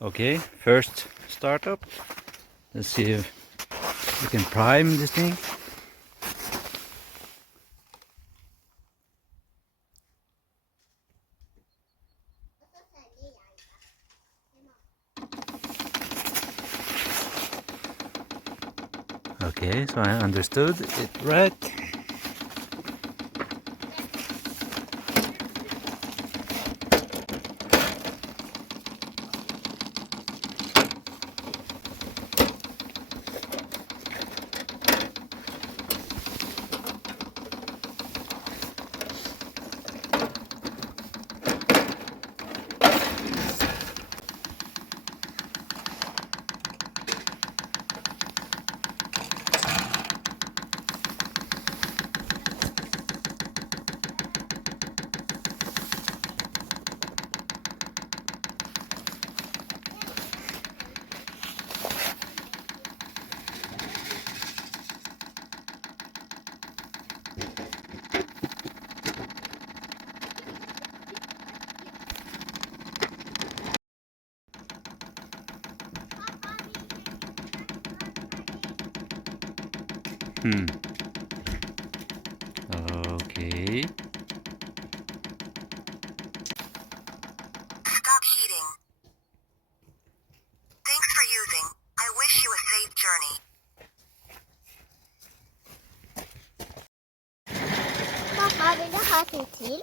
Okay, first startup. Let's see if we can prime this thing. Okay, so I understood it right. Okay. Stop heating. Thanks for using. I wish you a safe journey. Pappa, vill du ha en till?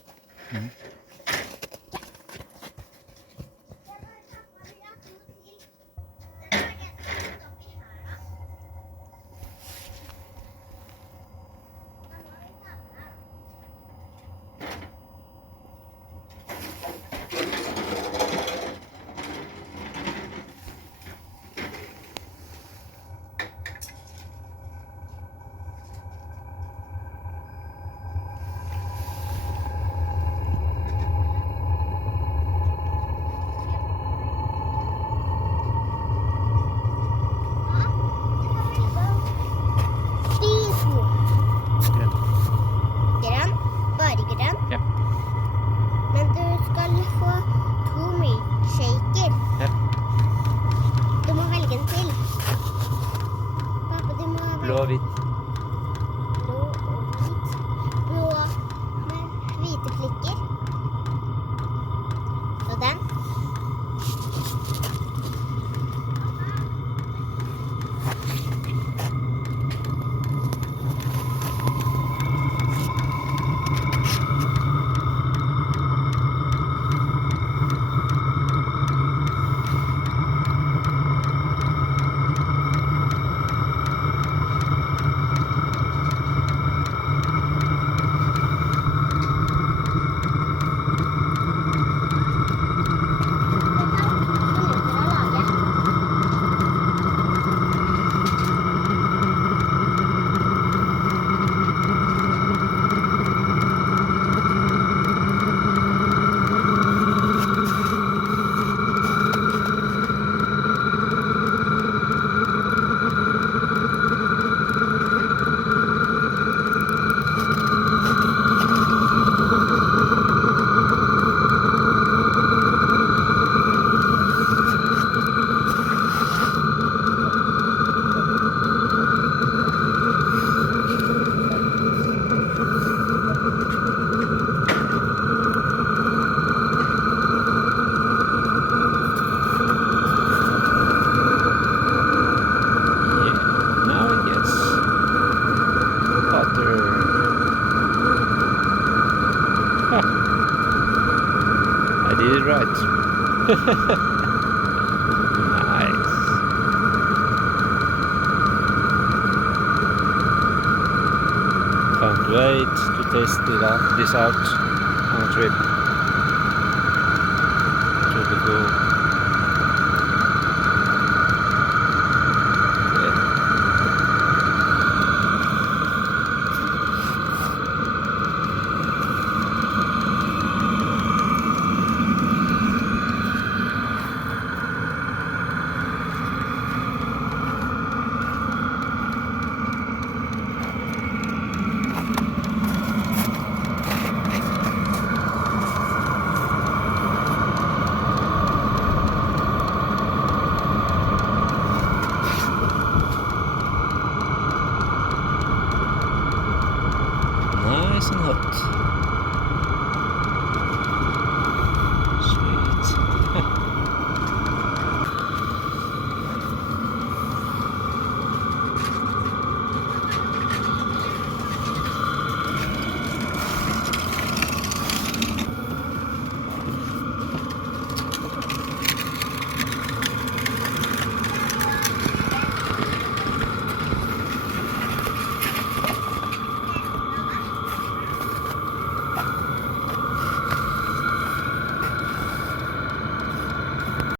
Grønn, bare grønn. Ja. Men du skal få 2 milkshaker. Ja. Du må velge en til. Pappa, du må velge Blå og hvit. blå og hvit. Blå med hvite flikker. Og den. Right. Nice. Can't wait to test this out on a trip.